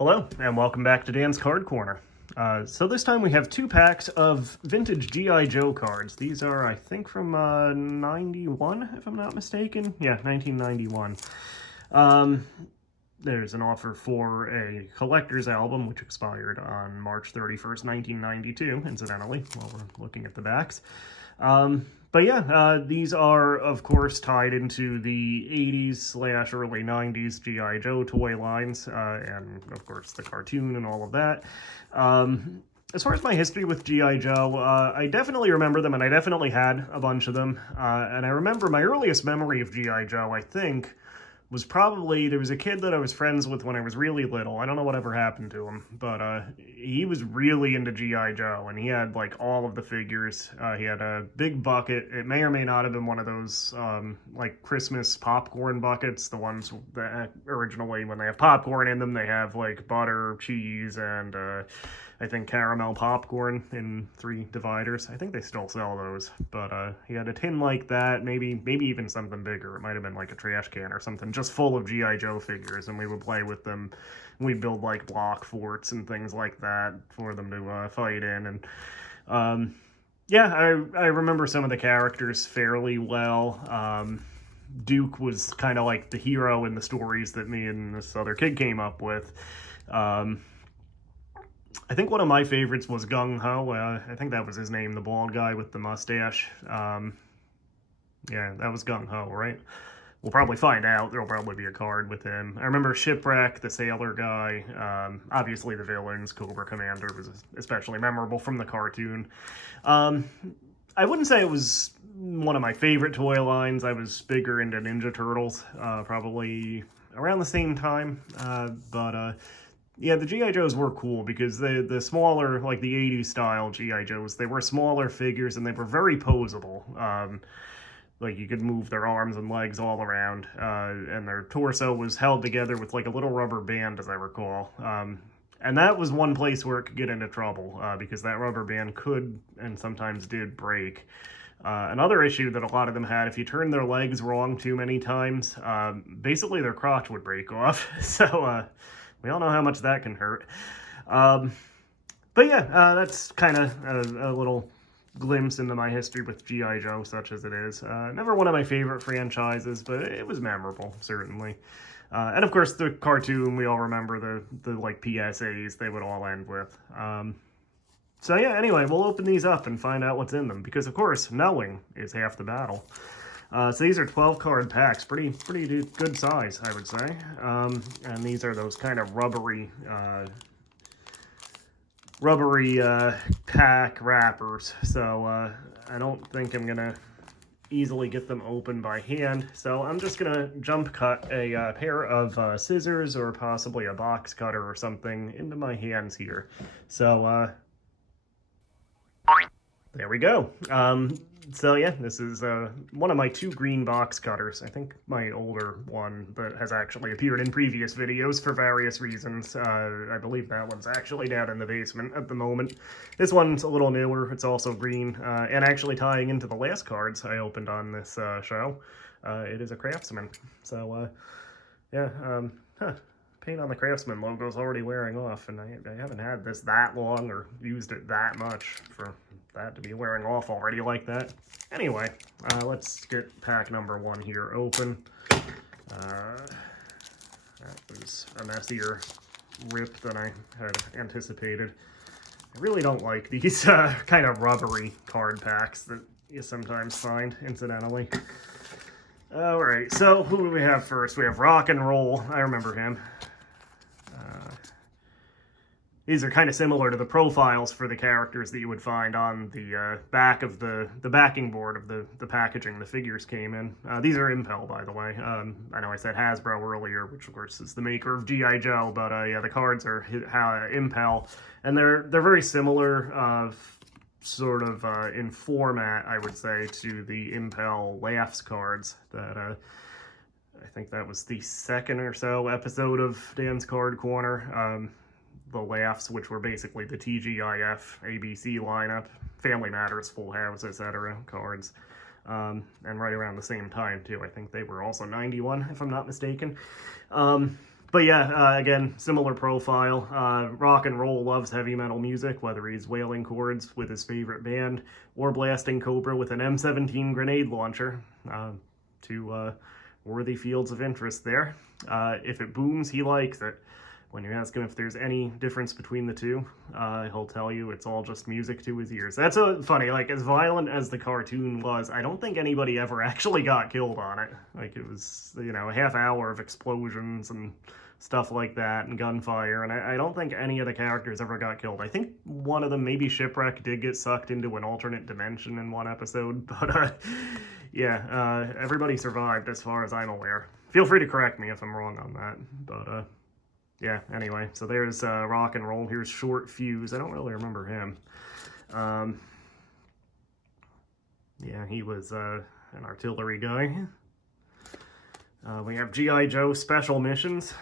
Hello, and welcome back to Dan's Card Corner. So this time we have 2 packs of vintage G.I. Joe cards. These are, I think, from 91, if I'm not mistaken. Yeah, 1991. There's an offer for a collector's album, which expired on March 31st, 1992, incidentally, while we're looking at the backs. But yeah, these are, of course, tied into the 80s / early 90s G.I. Joe toy lines, and, of course, the cartoon and all of that. As far as my history with G.I. Joe, I definitely remember them, and I definitely had a bunch of them. And I remember my earliest memory of G.I. Joe, I think, was probably, there was a kid that I was friends with when I was really little. I don't know whatever happened to him, but he was really into G.I. Joe, and he had, like, all of the figures. He had a big bucket. It may or may not have been one of those, like, Christmas popcorn buckets, the ones that originally, when they have popcorn in them, they have, like, butter, cheese, and, I think caramel popcorn in 3 dividers. I think they still sell those, but he had a tin like that, maybe even something bigger. It might have been like a trash can or something, just full of G.I. Joe figures, and we would play with them. We'd build like block forts and things like that for them to fight in, and yeah, I remember some of the characters fairly well. Duke was kind of like the hero in the stories that me and this other kid came up with. I think one of my favorites was Gung Ho. I think that was his name, the bald guy with the mustache. Yeah, that was Gung Ho, right? We'll probably find out. There'll probably be a card with him. I remember Shipwreck, the sailor guy. Obviously, the villains, Cobra Commander was especially memorable from the cartoon. I wouldn't say it was one of my favorite toy lines. I was bigger into Ninja Turtles, probably around the same time. Yeah, the G.I. Joes were cool because the smaller, like the 80s style G.I. Joes, they were smaller figures and they were very posable. Like you could move their arms and legs all around, and their torso was held together with like a little rubber band, as I recall. And that was one place where it could get into trouble, because that rubber band could and sometimes did break. Another issue that a lot of them had, if you turned their legs wrong too many times, basically their crotch would break off. So, we all know how much that can hurt. But yeah, that's kind of a little glimpse into my history with G.I. Joe, such as it is. Never one of my favorite franchises, but it was memorable, certainly. And of course, the cartoon, we all remember the like PSAs they would all end with. So yeah, anyway, we'll open these up and find out what's in them, because of course, knowing is half the battle. So these are 12 card packs, pretty good size, I would say. And these are those kind of rubbery pack wrappers. So I don't think I'm gonna easily get them open by hand. So I'm just gonna jump cut a pair of scissors or possibly a box cutter or something into my hands here. So there we go. So yeah, this is one of my 2 green box cutters. I think my older one that has actually appeared in previous videos for various reasons. I believe that one's actually down in the basement at the moment. This one's a little newer. It's also green, and actually tying into the last cards I opened on this show. It is a Craftsman. So yeah, paint on the Craftsman logo is already wearing off, and I haven't had this that long or used it that much for that to be wearing off already like that. Anyway, let's get pack number 1 here open. That was a messier rip than I had anticipated. I really don't like these kind of rubbery card packs that you sometimes find, incidentally. Alright, so who do we have first? We have Rock and Roll. I remember him. These are kind of similar to the profiles for the characters that you would find on the back of the backing board of the packaging the figures came in. These are Impel, by the way. I know I said Hasbro earlier, which of course is the maker of G.I. Joe, but yeah, the cards are Impel, and they're very similar, sort of in format, I would say, to the Impel Laughs cards that I think that was the 2nd or so episode of Dan's Card Corner. The Laughs, which were basically the TGIF ABC lineup, Family Matters, Full House, etc. cards. And right around the same time, too. I think they were also 91, if I'm not mistaken. But yeah, again, similar profile. Rock and roll loves heavy metal music, whether he's wailing chords with his favorite band or blasting Cobra with an M17 grenade launcher. Two worthy fields of interest there. If it booms, he likes it. When you ask him if there's any difference between the two, he'll tell you it's all just music to his ears. That's funny, like, as violent as the cartoon was, I don't think anybody ever actually got killed on it. Like, it was, you know, a half hour of explosions and stuff like that, and gunfire, and I don't think any of the characters ever got killed. I think one of them, maybe Shipwreck, did get sucked into an alternate dimension in one episode, but, yeah, everybody survived as far as I'm aware. Feel free to correct me if I'm wrong on that, but, yeah, anyway, so there's Rock and Roll. Here's Short Fuse. I don't really remember him. Yeah, he was an artillery guy. We have G.I. Joe Special Missions.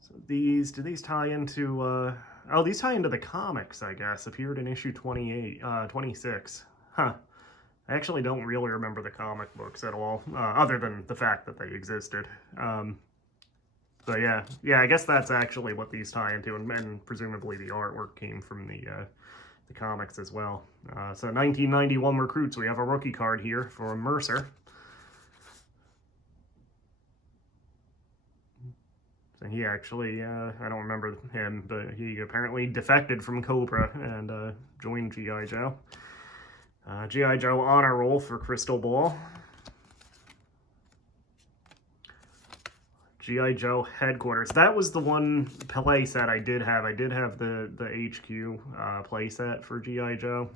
So do these tie into, oh, these tie into the comics, I guess. Appeared in issue 26. Huh. I actually don't really remember the comic books at all, other than the fact that they existed. So yeah, I guess that's actually what these tie into, and presumably the artwork came from the comics as well. So 1991 recruits, we have a rookie card here for Mercer. So he actually, I don't remember him, but he apparently defected from Cobra and joined G.I. Joe. G.I. Joe Honor Roll for Crystal Ball. G.I. Joe Headquarters. That was the one play set I did have. I did have the HQ play set for G.I. Joe,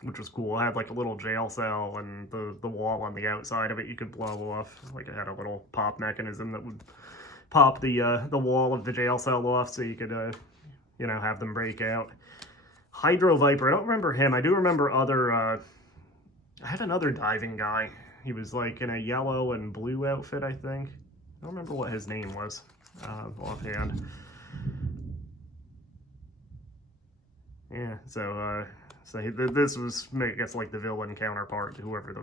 which was cool. It had like a little jail cell, and the wall on the outside of it you could blow off. Like, it had a little pop mechanism that would pop the wall of the jail cell off, so you could you know, have them break out. Hydro Viper, I don't remember him. I do remember other, I had another diving guy. He was like in a yellow and blue outfit, I think. I don't remember what his name was offhand. Yeah, so this was, I guess, like the villain counterpart to whoever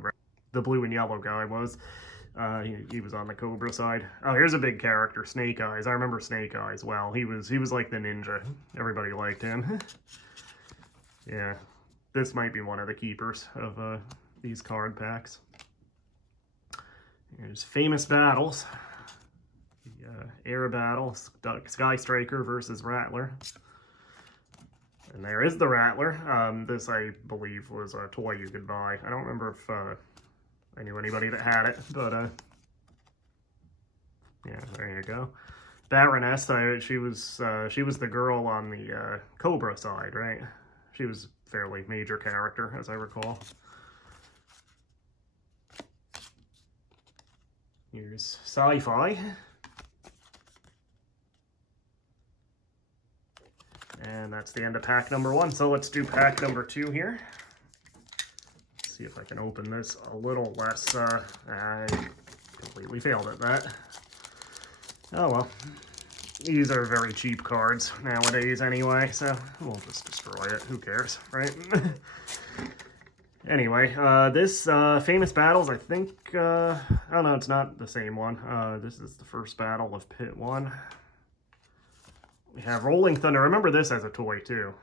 the blue and yellow guy was. He was on the Cobra side. Oh, here's a big character, Snake Eyes. I remember Snake Eyes well. He was like the ninja. Everybody liked him. Yeah, this might be one of the keepers of these card packs. Here's Famous Battles. The Air Battle, Sky Striker versus Rattler. And there is the Rattler. This, I believe, was a toy you could buy. I don't remember if I knew anybody that had it, but yeah, there you go. Baroness, she was the girl on the Cobra side, right? She was a fairly major character, as I recall. Here's Sci-Fi. And that's the end of pack number 1. So let's do pack number 2 here. Let's see if I can open this a little less. I completely failed at that. Oh well. These are very cheap cards nowadays anyway, so we'll just destroy it. Who cares, right? Anyway, this Famous Battles, I think, oh no, it's not the same one. This is the first battle of Pit 1. We have Rolling Thunder. I remember this as a toy, too.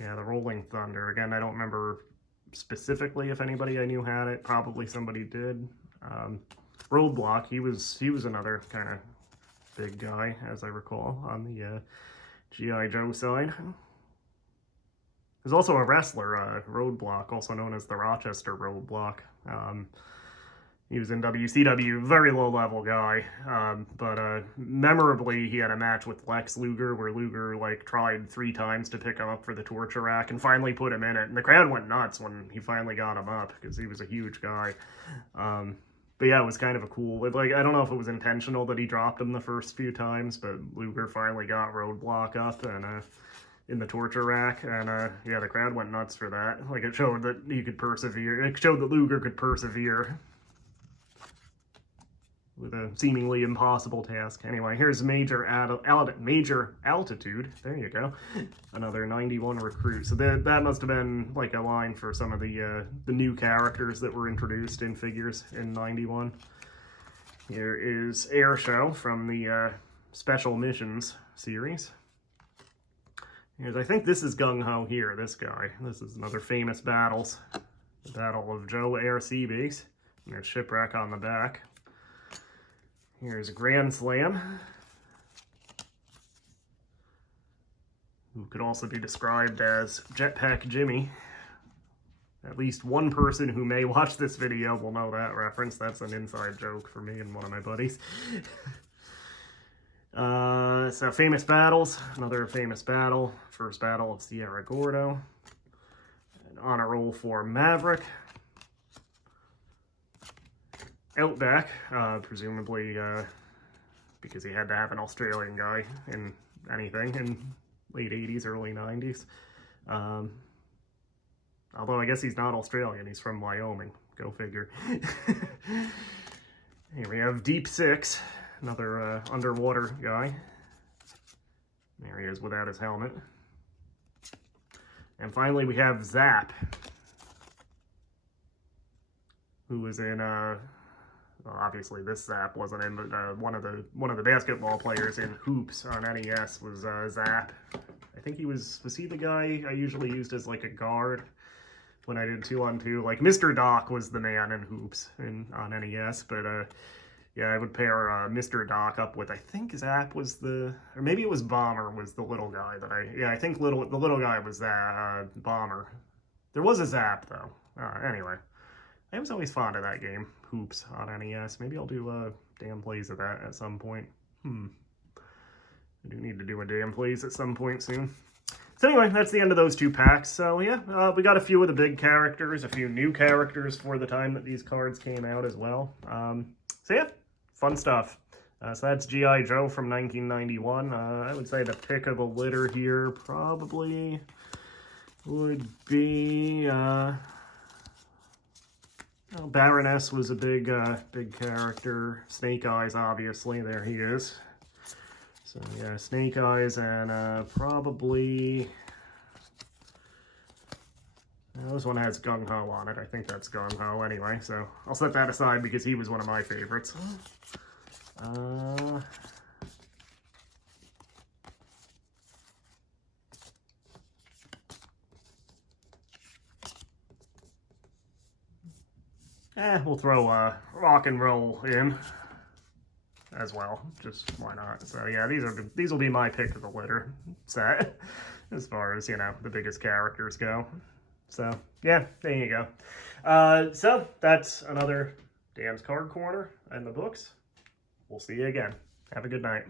Yeah, the Rolling Thunder. Again, I don't remember specifically if anybody I knew had it. Probably somebody did. Roadblock, he was another kind of big guy, as I recall, on the G.I. Joe side. There's also a wrestler, Roadblock, also known as the Rochester Roadblock. He was in WCW, very low-level guy, but memorably he had a match with Lex Luger where Luger like tried 3 times to pick him up for the torture rack and finally put him in it. And the crowd went nuts when he finally got him up because he was a huge guy. But yeah, it was kind of a cool, like, I don't know if it was intentional that he dropped him the first few times, but Luger finally got Roadblock up and in the torture rack, and yeah, the crowd went nuts for that. Like, it showed that he could persevere. It showed that Luger could persevere. with a seemingly impossible task. Anyway, here's Major Altitude. There you go. Another 91 recruit. So that must have been like a line for some of the new characters that were introduced in figures in 91. Here is Air Show from the Special Missions series. Here's, I think this is Gung Ho here, this guy. This is another famous battles. The Battle of Joe Air Sea Base. And there's Shipwreck on the back. Here's Grand Slam, who could also be described as Jetpack Jimmy. At least one person who may watch this video will know that reference. That's an inside joke for me and one of my buddies. So famous battles, another famous battle. First Battle of Sierra Gordo. An honor roll for Maverick. Outback, presumably because he had to have an Australian guy in anything in late 80s, early 90s. Although I guess he's not Australian, he's from Wyoming. Go figure. Here we have Deep Six, another underwater guy. There he is without his helmet. And finally we have Zap, who was in well, obviously this Zap wasn't in, but one of the basketball players in Hoops on NES was Zap. I think was he the guy I usually used as like a guard when I did 2-on-2. Like Mr. Doc was the man in Hoops on NES, but yeah, I would pair Mr. Doc up with, I think Zap was or maybe it was Bomber was the little guy that I think the little guy was that Bomber. There was a Zap though. Anyway. I was always fond of that game, Hoops, on NES. Maybe I'll do damn plays of that at some point. I do need to do a damn plays at some point soon. So anyway, that's the end of those two packs. So yeah, we got a few of the big characters, a few new characters for the time that these cards came out as well. So yeah, fun stuff. So that's G.I. Joe from 1991. I would say the pick of the litter here probably would be... Well, Baroness was a big character. Snake Eyes, obviously, there he is. So yeah, Snake Eyes and probably... Well, this one has Gung Ho on it. I think that's Gung Ho anyway, so I'll set that aside because he was one of my favorites. We'll throw Rock and Roll in as well. Just why not? So yeah, these will be my pick of the litter set as far as, you know, the biggest characters go. So yeah, there you go. So that's another Dan's Card Corner and the books. We'll see you again. Have a good night.